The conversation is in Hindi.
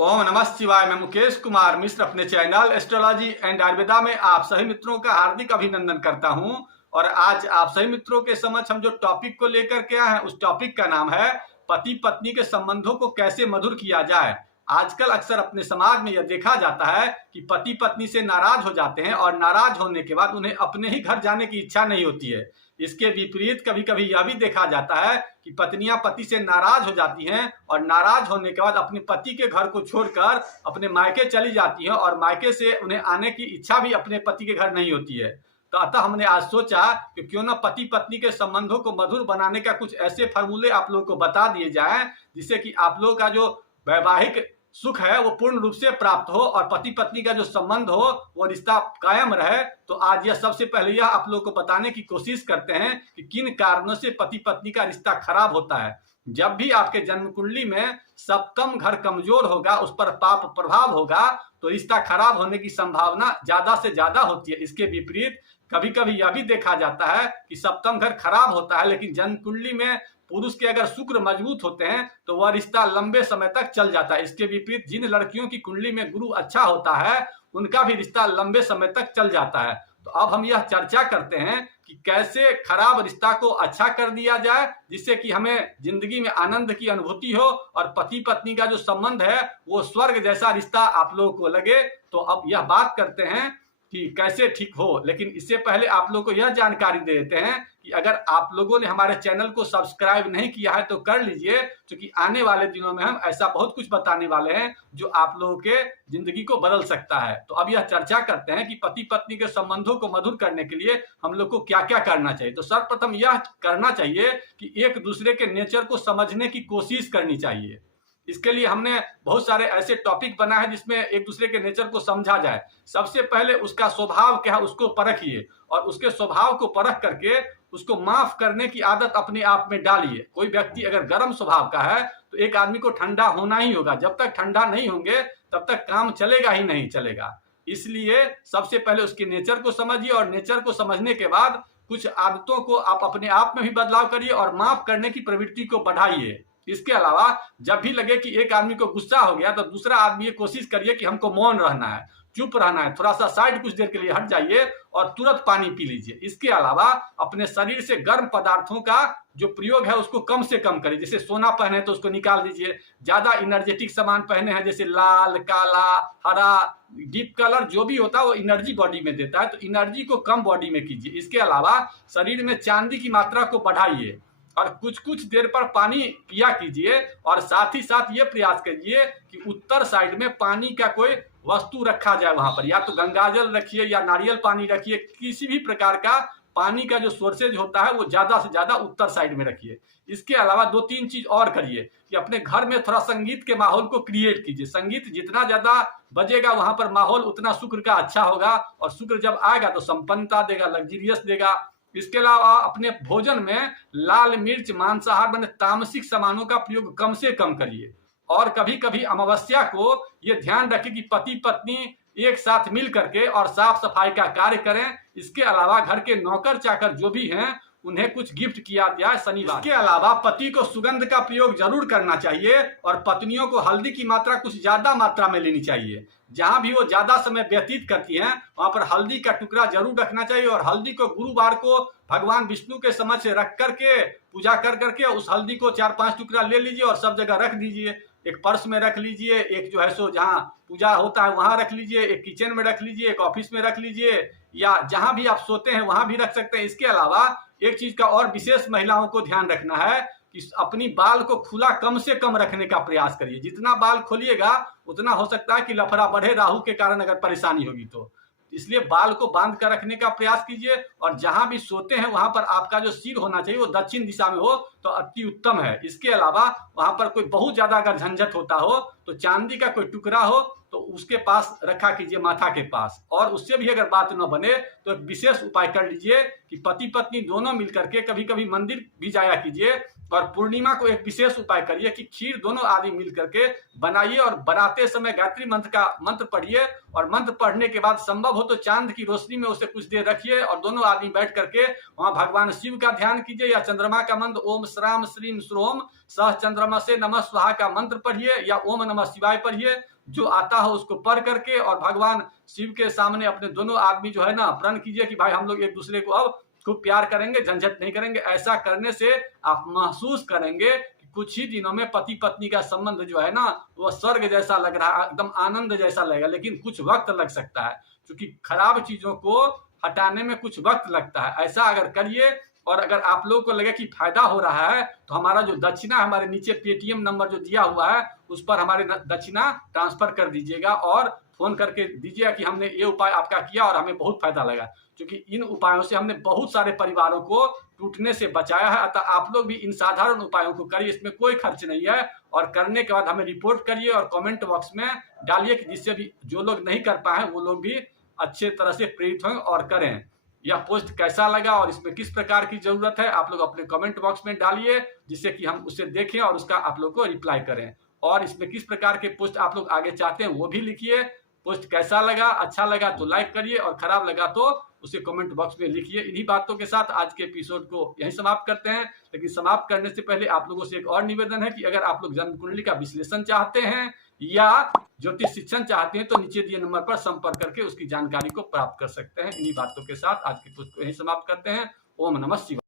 ओम नमः शिवाय। मैं मुकेश कुमार मिश्र अपने चैनल एस्ट्रोलॉजी एंड आयुर्वेदा में आप सभी मित्रों का हार्दिक अभिनंदन करता हूं। और आज आप सभी मित्रों के समक्ष हम जो टॉपिक को लेकर के आए हैं उस टॉपिक का नाम है पति पत्नी के संबंधों को कैसे मधुर किया जाए। आजकल अक्सर अपने समाज में यह देखा जाता है कि पति पत्नी से नाराज हो जाते हैं और नाराज होने के बाद उन्हें अपने ही घर जाने की इच्छा नहीं होती है। इसके विपरीत कभी कभी यह भी देखा जाता है कि पत्नियां पति से नाराज हो जाती हैं और नाराज होने के बाद अपने पति के घर को छोड़कर अपने मायके चली जाती हैं और मायके से उन्हें आने की इच्छा भी अपने पति के घर नहीं होती है। तो अतः हमने आज सोचा कि क्यों ना पति पत्नी के संबंधों को मधुर बनाने का कुछ ऐसे फॉर्मूले आप लोगों को बता दिए जाएं जिससे कि आप लोगों का जो वैवाहिक सुख है वो पूर्ण रूप से प्राप्त हो और पति पत्नी का जो संबंध हो वो रिश्ता कायम रहे। तो आज यह सबसे पहले यह आप लोगों को बताने की कोशिश करते हैं कि किन कारणों से पति पत्नी का रिश्ता खराब होता है। जब भी आपके जन्म कुंडली में सप्तम घर कमजोर होगा, उस पर पाप प्रभाव होगा, तो रिश्ता खराब होने की संभावना ज्यादा से ज्यादा होती है। इसके विपरीत कभी कभी यह भी देखा जाता है कि सप्तम घर खराब होता है लेकिन जन्म कुंडली में पुरुष के अगर शुक्र मजबूत होते हैं तो वह रिश्ता लंबे समय तक चल जाता है। इसके विपरीत जिन लड़कियों की कुंडली में गुरु अच्छा होता है उनका भी रिश्ता लंबे समय तक चल जाता है। तो अब हम यह चर्चा करते हैं कि कैसे खराब रिश्ता को अच्छा कर दिया जाए जिससे कि हमें जिंदगी में आनंद की अनुभूति हो और पति पत्नी का जो संबंध है वो स्वर्ग जैसा रिश्ता आप लोगों को लगे। तो अब यह बात करते हैं कि कैसे ठीक हो। लेकिन इससे पहले आप लोगों को यह जानकारी दे देते हैं कि अगर आप लोगों ने हमारे चैनल को सब्सक्राइब नहीं किया है तो कर लीजिए, क्योंकि आने वाले दिनों में हम ऐसा बहुत कुछ बताने वाले हैं जो आप लोगों के जिंदगी को बदल सकता है। तो अब यह चर्चा करते हैं कि पति पत्नी के संबंधों को मधुर करने के लिए हम लोग को क्या क्या करना चाहिए। तो सर्वप्रथम यह करना चाहिए कि एक दूसरे के नेचर को समझने की कोशिश करनी चाहिए। इसके लिए हमने बहुत सारे ऐसे टॉपिक बनाए हैं जिसमें एक दूसरे के नेचर को समझा जाए। सबसे पहले उसका स्वभाव क्या है उसको परखिए और उसके स्वभाव को परख करके उसको माफ करने की आदत अपने आप में डालिए। कोई व्यक्ति अगर गर्म स्वभाव का है तो एक आदमी को ठंडा होना ही होगा। जब तक ठंडा नहीं होंगे तब तक काम चलेगा ही नहीं चलेगा। इसलिए सबसे पहले उसके नेचर को समझिए और नेचर को समझने के बाद कुछ आदतों को आप अपने आप में भी बदलाव करिए और माफ करने की प्रवृत्ति को बढ़ाइए। इसके अलावा जब भी लगे कि एक आदमी को गुस्सा हो गया तो दूसरा आदमी ये कोशिश करिए कि हमको मौन रहना है, चुप रहना है, थोड़ा सा साइड कुछ देर के लिए हट जाइए और तुरंत पानी पी लीजिए। इसके अलावा अपने शरीर से गर्म पदार्थों का जो प्रयोग है उसको कम से कम करिए। जैसे सोना पहने तो उसको निकाल दीजिए। ज्यादा एनर्जेटिक सामान पहने हैं जैसे लाल, काला, हरा, डीप कलर जो भी होता है वो एनर्जी बॉडी में देता है, तो एनर्जी को कम बॉडी में कीजिए। इसके अलावा शरीर में चांदी की मात्रा को बढ़ाइए और कुछ कुछ देर पर पानी पिया कीजिए। और साथ ही साथ ये प्रयास कीजिए कि उत्तर साइड में पानी का कोई वस्तु रखा जाए। वहां पर या तो गंगाजल रखिए या नारियल पानी रखिए। किसी भी प्रकार का पानी का जो सोर्सेज होता है वो ज्यादा से ज्यादा उत्तर साइड में रखिए। इसके अलावा दो तीन चीज और करिए कि अपने घर में थोड़ा संगीत के माहौल को क्रिएट कीजिए। संगीत जितना ज्यादा बजेगा वहां पर माहौल उतना शुक्र का अच्छा होगा और शुक्र जब आएगा तो संपन्नता देगा, लग्जरियस देगा। इसके अलावा अपने भोजन में लाल मिर्च, मांसाहार बने तामसिक सामानों का प्रयोग कम से कम करिए। और कभी कभी अमावस्या को ये ध्यान रखें कि पति पत्नी एक साथ मिल करके और साफ सफाई का कार्य करें। इसके अलावा घर के नौकर चाकर जो भी हैं उन्हें कुछ गिफ्ट किया जाए शनिवार। इसके अलावा पति को सुगंध का प्रयोग जरूर करना चाहिए और पत्नियों को हल्दी की मात्रा कुछ ज्यादा मात्रा में लेनी चाहिए। जहां भी वो ज्यादा समय व्यतीत करती हैं वहां पर हल्दी का टुकड़ा जरूर रखना चाहिए और हल्दी को गुरुवार को भगवान विष्णु के समक्ष रख करके पूजा कर करके उस हल्दी को 4-5 टुकड़ा ले लीजिए और सब जगह रख दीजिए। एक पर्स में रख लीजिए, एक जो है सो जहाँ पूजा होता है वहां रख लीजिए, एक किचन में रख लीजिए, एक ऑफिस में रख लीजिए या जहां भी आप सोते हैं वहां भी रख सकते हैं। इसके अलावा एक चीज का और विशेष महिलाओं को ध्यान रखना है कि अपनी बाल को खुला कम से कम रखने का प्रयास करिए। जितना बाल खोलिएगा उतना हो सकता है कि लफड़ा बढ़े, राहु के कारण अगर परेशानी होगी तो। इसलिए बाल को बांध कर रखने का प्रयास कीजिए और जहां भी सोते हैं वहां पर आपका जो सिर होना चाहिए वो दक्षिण दिशा में हो तो अति उत्तम है। इसके अलावा वहां पर कोई बहुत ज्यादा अगर झंझट होता हो तो चांदी का कोई टुकड़ा हो तो उसके पास रखा कीजिए, माथा के पास। और उससे भी अगर बात न बने तो एक विशेष उपाय कर लीजिए कि पति पत्नी दोनों मिलकर के कभी कभी मंदिर भी जाया कीजिए और पूर्णिमा को एक विशेष उपाय करिए कि खीर दोनों आदमी मिल करके बनाइए और बनाते समय गायत्री मंत्र का मंत्र पढ़िए और मंत्र पढ़ने के बाद संभव हो तो चांद की रोशनी में उसे कुछ देर रखिए और दोनों आदमी बैठ करके वहां भगवान शिव का ध्यान कीजिए या चंद्रमा का मंत्र ओम श्राम श्रीम श्रोम सह चंद्रमा से नमः स्वाहा का मंत्र पढ़िए या ओम नमः शिवाय पढ़िए, जो आता हो उसको पढ़ करके और भगवान शिव के सामने अपने दोनों आदमी जो है ना प्रण कीजिए कि भाई हम लोग एक दूसरे को अब खूब प्यार करेंगे, झंझट नहीं करेंगे। ऐसा करने से आप महसूस करेंगे कि कुछ ही दिनों में पति पत्नी का संबंध जो है ना वो स्वर्ग जैसा लग रहा है, एकदम आनंद जैसा लगेगा, लेकिन कुछ वक्त लग सकता है क्योंकि खराब चीजों को हटाने में कुछ वक्त लगता है। ऐसा अगर करिए और अगर आप लोगों को लगे कि फायदा हो रहा है तो हमारा जो दक्षिणा हमारे नीचे पेटीएम नंबर जो दिया हुआ है उस पर हमारे दक्षिणा ट्रांसफर कर दीजिएगा और फोन करके दीजिएगा कि हमने ये उपाय आपका किया और हमें बहुत फायदा लगा, क्योंकि इन उपायों से हमने बहुत सारे परिवारों को टूटने से बचाया है। अतः आप लोग भी इन साधारण उपायों को करिए, इसमें कोई खर्च नहीं है और करने के बाद हमें रिपोर्ट करिए और कमेंट बॉक्स में डालिए कि जिससे भी जो लोग नहीं कर पाए वो लोग भी अच्छे तरह से प्रेरित हों और करें। यह पोस्ट कैसा लगा और इसमें किस प्रकार की जरूरत है आप लोग अपने कमेंट बॉक्स में डालिए, जिससे कि हम उसे देखें और उसका आप लोग को रिप्लाई करें। और इसमें किस प्रकार के पोस्ट आप लोग आगे चाहते हैं वो भी लिखिए। पोस्ट कैसा लगा, अच्छा लगा तो लाइक करिए और खराब लगा तो उसे कमेंट बॉक्स में लिखिए। इन्हीं बातों के साथ आज के एपिसोड को यहीं समाप्त करते हैं, लेकिन समाप्त करने से पहले आप लोगों से एक और निवेदन है कि अगर आप लोग जन्म कुंडली का विश्लेषण चाहते हैं या ज्योतिष शिक्षण चाहते हैं तो नीचे दिए नंबर पर संपर्क करके उसकी जानकारी को प्राप्त कर सकते हैं। इन्हीं बातों के साथ आज की पोस्ट को यहीं समाप्त करते हैं। ओम नमः शिवाय।